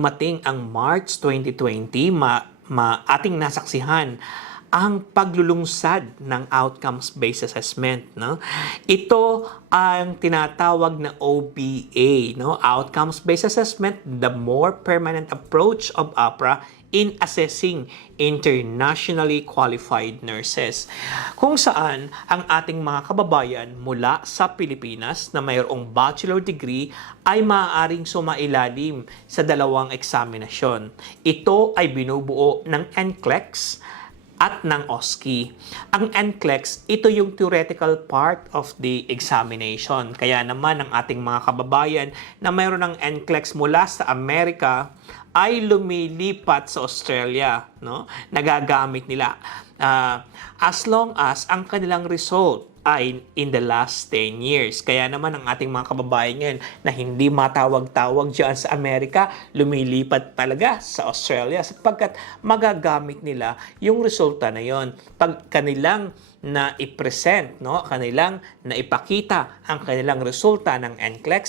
Mating ang March 2020, ma, ma ating nasaksihan ang paglulungsad ng outcomes-based assessment. No? Ito ang tinatawag na OBA, no? outcomes-based assessment, the more permanent approach of APRA in assessing internationally qualified nurses. Kung saan ang ating mga kababayan mula sa Pilipinas na mayroong bachelor degree ay maaaring sumailalim sa dalawang eksaminasyon. Ito ay binubuo ng NCLEX at ng OSCE. Ang NCLEX, ito yung theoretical part of the examination. Kaya naman ang ating mga kababayan na mayroon ng NCLEX mula sa Amerika ay lumilipat sa Australia, no? Nagagamit nila. Ah, as long as ang kanilang result ay in the last 10 years. Kaya naman ang ating mga kababayan ngayon na hindi matawag-tawag dyan sa Amerika, lumilipat talaga sa Australia sapagkat magagamit nila yung resulta na yon pag kanilang na i-present, no? kanilang na ipakita ang kanilang resulta ng NCLEX